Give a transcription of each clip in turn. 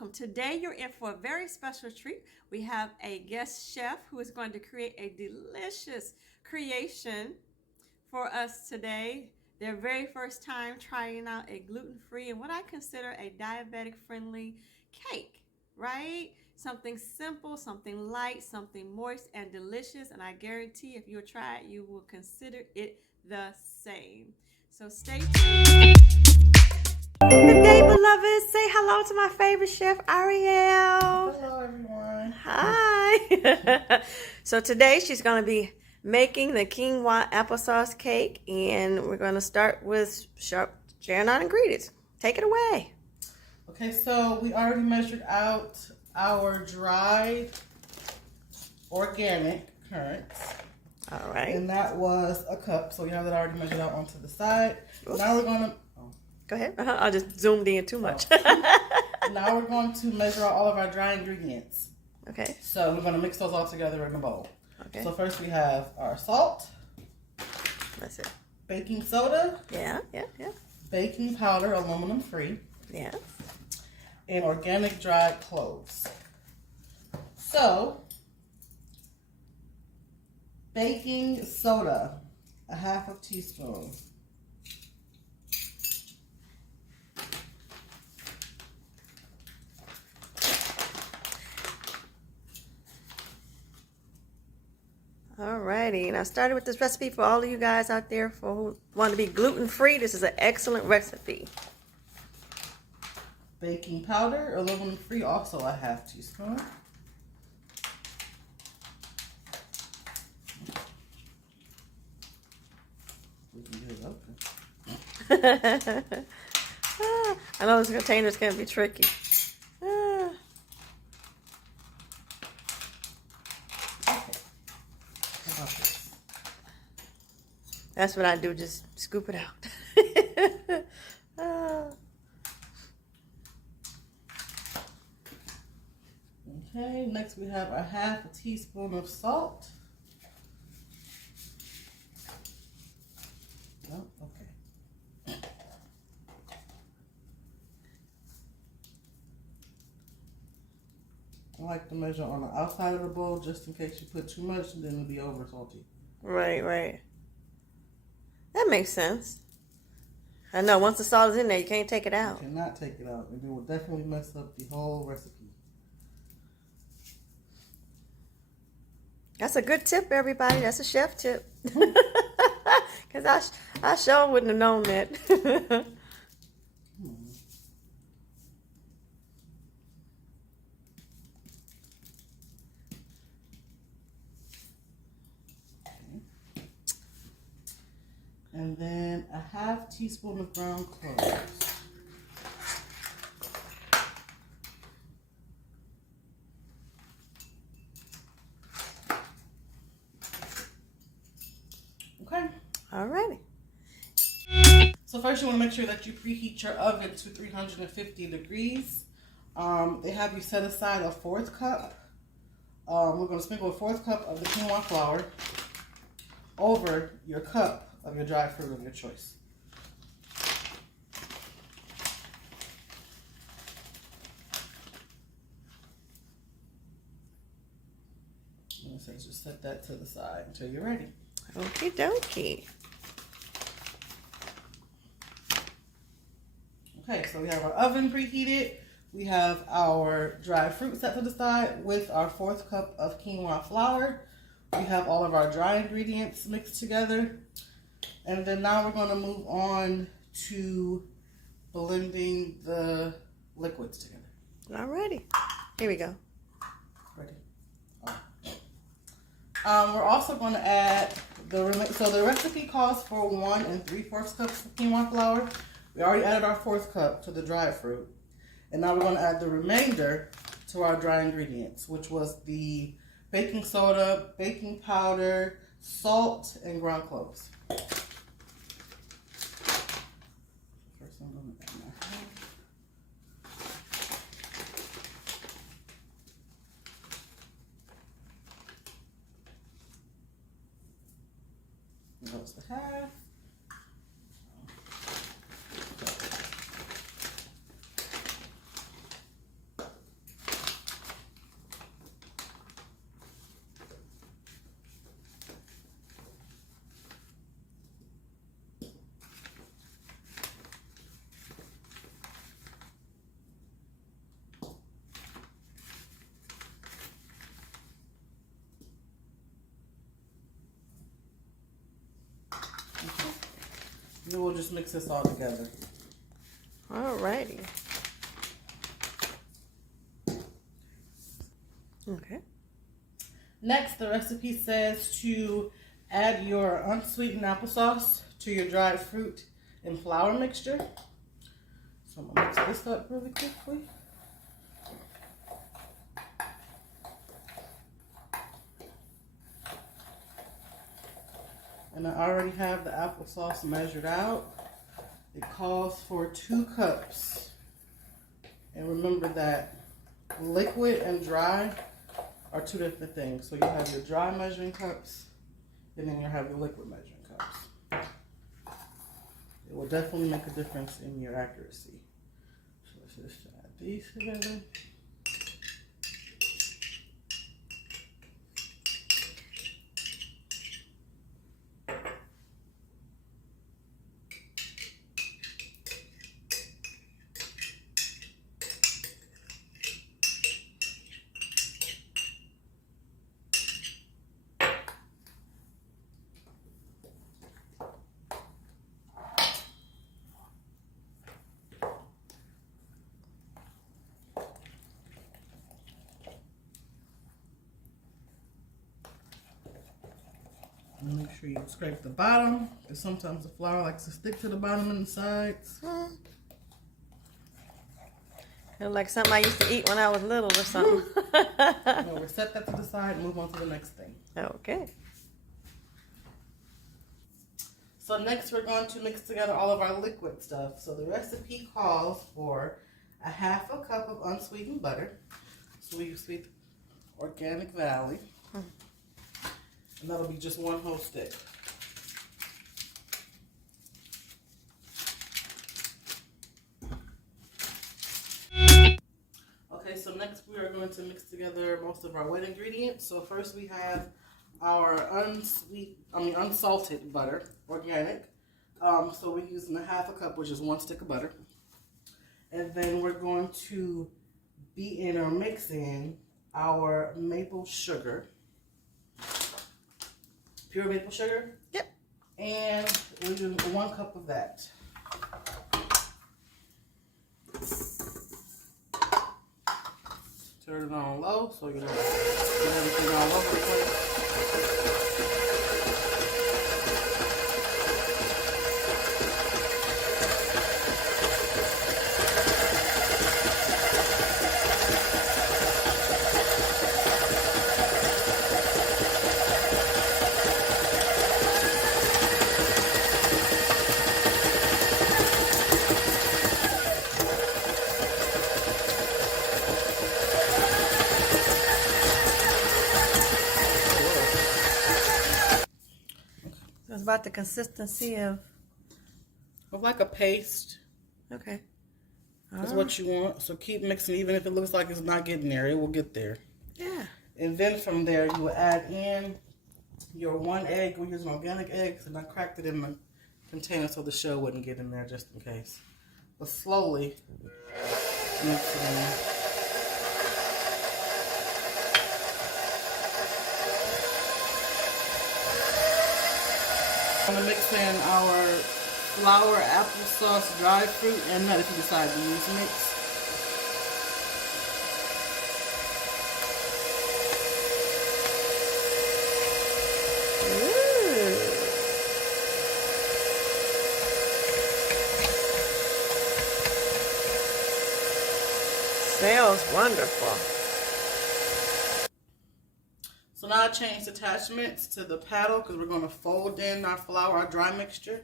welcome. Today you're in for a very special treat. We have a guest chef who is going to create a delicious creation for us today. Their very first time trying out a gluten-free and what I consider a diabetic-friendly cake, right? Something simple, something light, something moist and delicious. And I guarantee if you try it, you will consider it the same. So stay tuned. Good day, beloveds. Say hello to my favorite chef, Ariel. Hello, everyone. Hi. So today she's going to be making the quinoa applesauce cake, and we're going to start with sharing our ingredients. Take it away. Okay, so we already measured out our dried organic currants. All right. And that was a cup, so we have that already measured out onto the side. Oops. Now we're going to... Go ahead. I just zoomed in too much. Now we're going to measure out all of our dry ingredients. Okay. So we're going to mix those all together in a bowl. Okay. So first we have our salt. That's it. Baking soda. Yeah. Baking powder, aluminum free. Yeah. And organic dried cloves. So, baking soda, a half a teaspoon. Alrighty, and I started with this recipe for all of you guys out there who want to be gluten-free. This is an excellent recipe. Baking powder, aluminum free, also a half teaspoon. We can get it open. I know this container's going to be tricky. That's what I do, just scoop it out. Okay, next we have a half a teaspoon of salt. Oh, okay. I like to measure on the outside of the bowl just in case you put too much, then it'll be over salty. Right. That makes sense. I know, once the salt is in there, you can't take it out. You cannot take it out, and it will definitely mess up the whole recipe. That's a good tip, everybody. That's a chef tip. Because I sure wouldn't have known that. And then a half teaspoon of ground cloves. Okay. Alrighty. So first you want to make sure that you preheat your oven to 350 degrees. They have you set aside a 1/4 cup. We're going to sprinkle a 1/4 cup of the quinoa flour over your cup of your dried fruit of your choice. And so just set that to the side until you're ready. Okie dokie. Okay, so we have our oven preheated. We have our dried fruit set to the side with our 1/4 cup of quinoa flour. We have all of our dry ingredients mixed together. And then now we're going to move on to blending the liquids together. Alrighty. Here we go. Ready? We're also going to add so the recipe calls for 1 3/4 cups of quinoa flour. We already added our 1/4 cup to the dried fruit. And now we're going to add the remainder to our dry ingredients, which was the baking soda, baking powder, salt, and ground cloves. First I'm going to add my hand. That was the half. Then we'll just mix this all together. Alrighty. Okay. Next, the recipe says to add your unsweetened applesauce to your dried fruit and flour mixture. So I'm going to mix this up really quickly. And I already have the applesauce measured out. It calls for 2 cups. And remember that liquid and dry are 2 different things. So you have your dry measuring cups, and then you have your liquid measuring cups. It will definitely make a difference in your accuracy. So let's just add these together. And make sure you scrape the bottom, because sometimes the flour likes to stick to the bottom and the sides. Feel like something I used to eat when I was little or something. We'll set that to the side and move on to the next thing. Okay. So next we're going to mix together all of our liquid stuff. So the recipe calls for a 1/2 cup of unsweetened butter. So we use Sweet Organic Valley. And that'll be just 1 whole stick. Okay, so next we are going to mix together most of our wet ingredients. So first we have our unsalted butter, organic. So we're using a 1/2 cup, which is 1 stick of butter. And then we're going to beat in or mix in our maple sugar. Pure maple sugar? Yep. And we're doing 1 cup of that. Turn it on low so you don't get everything all over the place. It's about the consistency of. Like a paste. Okay. Is what you want. So keep mixing, even if it looks like it's not getting there, it will get there. Yeah. And then from there, you will add in your 1 egg. We're using organic eggs, and I cracked it in the container so the shell wouldn't get in there just in case. But slowly mix it in. I'm going to mix in our flour, applesauce, dried fruit, and nut if you decide to use mix. Smells wonderful. So now I changed attachments to the paddle because we're going to fold in our flour, our dry mixture.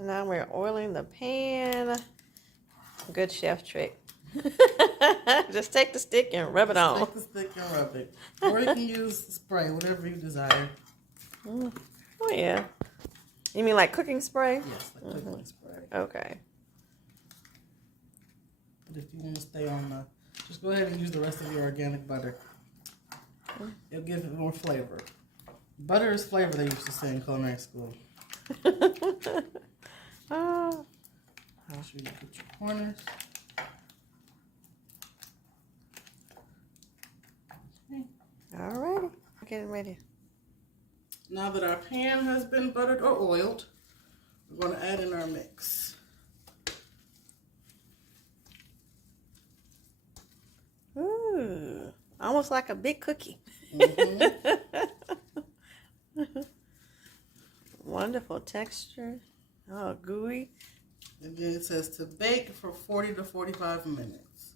Now we're oiling the pan. Good chef trick. Just take the stick and rub it on. Take the stick and rub it. Or you can use spray, whatever you desire. Oh, yeah. You mean like cooking spray? Yes, like cooking spray. Okay. But if you want to stay on just go ahead and use the rest of your organic butter. It'll give it more flavor. Butter is flavor, they used to say in culinary school. Oh. Make sure you put your corners. Okay. All righty. Getting ready. Now that our pan has been buttered or oiled, we're going to add in our mix. Ooh, almost like a big cookie. Wonderful texture. Oh, gooey. And then it says to bake for 40 to 45 minutes.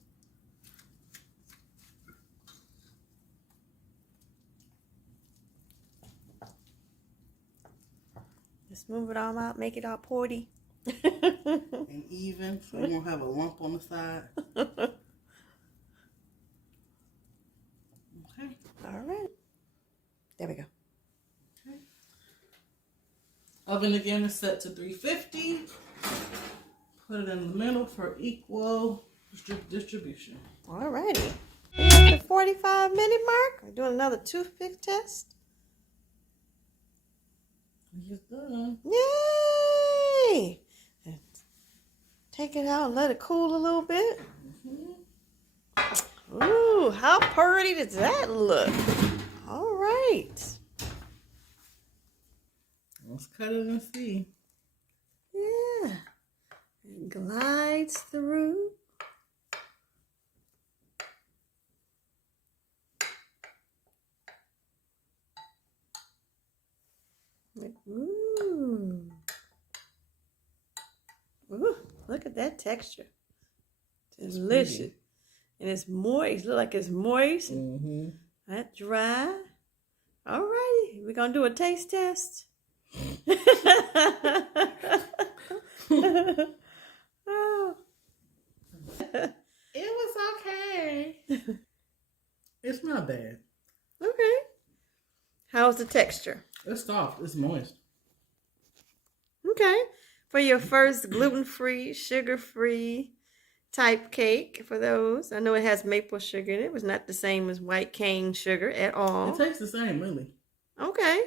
Just move it all out, make it all porty. And even, so you won't have a lump on the side. Okay. All right. There we go. Okay. Oven again is set to 350. Put it in the middle for equal distribution. All righty. We're at the 45-minute mark. We're doing another toothpick test. It's done. Yay! Take it out and let it cool a little bit. Ooh, how pretty does that look? All right. Let's cut it and see. Yeah. It glides through. Ooh. Ooh, look at that texture. Delicious. Pretty. And it's moist. Look like it's moist. Mm-hmm. Not dry. All righty. We're going to do a taste test. Oh. It was okay. It's not bad. Okay. How's the texture? It's soft. It's moist. Okay. For your first gluten-free, sugar-free type cake, for those. I know it has maple sugar in it. It was not the same as white cane sugar at all. It tastes the same, really. Okay.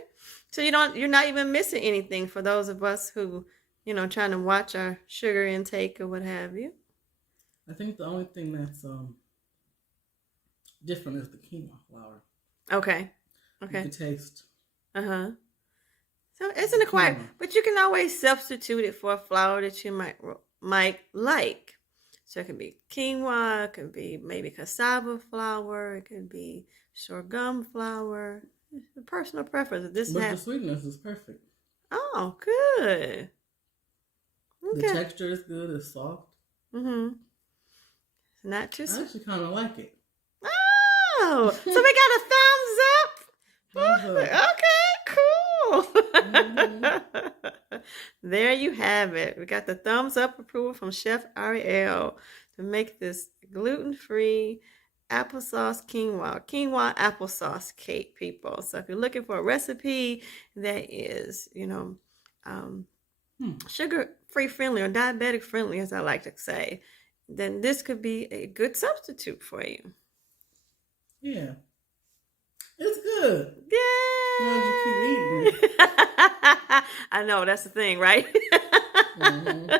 So you're not even missing anything for those of us who, trying to watch our sugar intake or what have you. I think the only thing that's different is the quinoa flour. Okay. You can taste. Uh-huh. So it's an acquired, but you can always substitute it for a flour that you might like. So it could be quinoa, it could be maybe cassava flour, it could be sorghum flour. It's personal preference. The sweetness is perfect. Oh, good. Okay. The texture is good. It's soft. Mm-hmm. Not too I sweet. actually kind of like it. Oh, so we got a thumbs up. Thumbs up. Okay, cool. There you have it. We got the thumbs up approval from Chef Ariel to make this gluten-free applesauce quinoa applesauce cake, people. So if you're looking for a recipe that is, sugar-free friendly or diabetic friendly, as I like to say, then this could be a good substitute for you. Yeah. It's good. Yay! Why did you keep eating it? I know, that's the thing, right? Mm-hmm.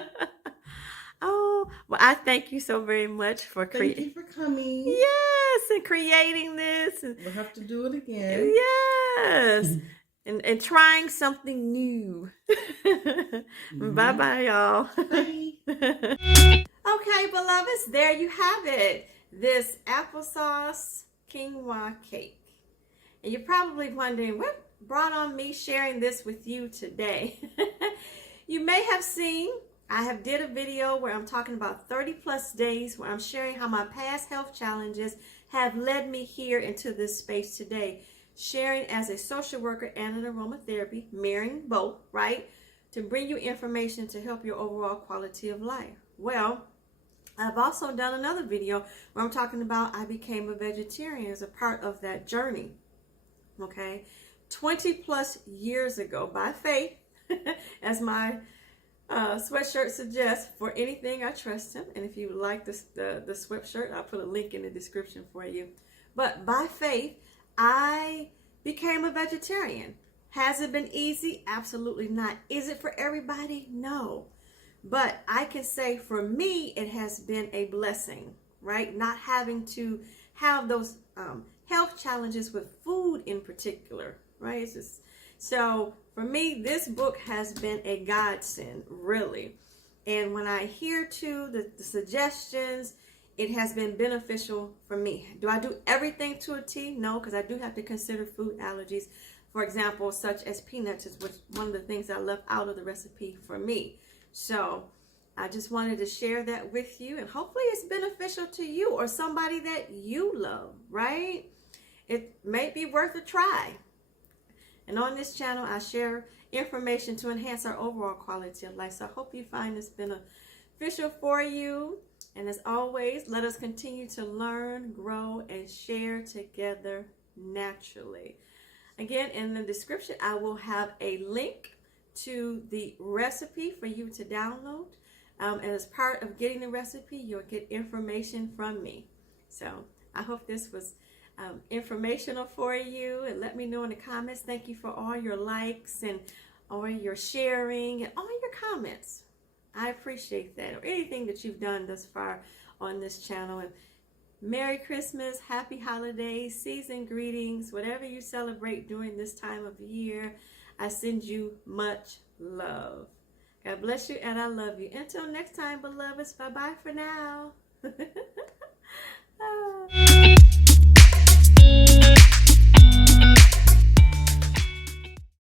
Oh, well, I thank you so very much for Thank you for coming. Yes, and creating this. We'll have to do it again. Yes. and trying something new. Mm-hmm. Bye-bye, y'all. Bye. Okay, beloveds, there you have it. This applesauce quinoa cake. And you're probably wondering, what brought on me sharing this with you today? You may have seen, I have did a video where I'm talking about 30 plus days where I'm sharing how my past health challenges have led me here into this space today. Sharing as a social worker and an aromatherapy, marrying both, right? To bring you information to help your overall quality of life. Well, I've also done another video where I'm talking about I became a vegetarian as a part of that journey. Okay, 20 plus years ago by faith, as my Sweatshirt suggests for anything I trust him. And if you like the sweatshirt, I'll put a link in the description for you. But by faith, I became a vegetarian. Has it been easy? Absolutely not. Is it for everybody? No. But I can say for me, it has been a blessing, right? Not having to have those health challenges with food in particular, right? It's just, so for me, this book has been a godsend, really. And when I hear to the suggestions, it has been beneficial for me. Do I do everything to a T? No, because I do have to consider food allergies. For example, such as peanuts is one of the things I left out of the recipe for me. So I just wanted to share that with you, and hopefully it's beneficial to you or somebody that you love, right? It may be worth a try. And on this channel, I share information to enhance our overall quality of life. So I hope you find this beneficial for you. And as always, let us continue to learn, grow, and share together naturally. Again, in the description, I will have a link to the recipe for you to download. And as part of getting the recipe, you'll get information from me. So I hope this was informational for you, and let me know in the comments. Thank you for all your likes and all your sharing and all your comments. I appreciate that, or anything that you've done thus far on this channel. And Merry Christmas, Happy Holidays, season greetings, whatever you celebrate during this time of year. I send you much love. God bless you, and I love you. Until next time, beloveds, bye-bye for now.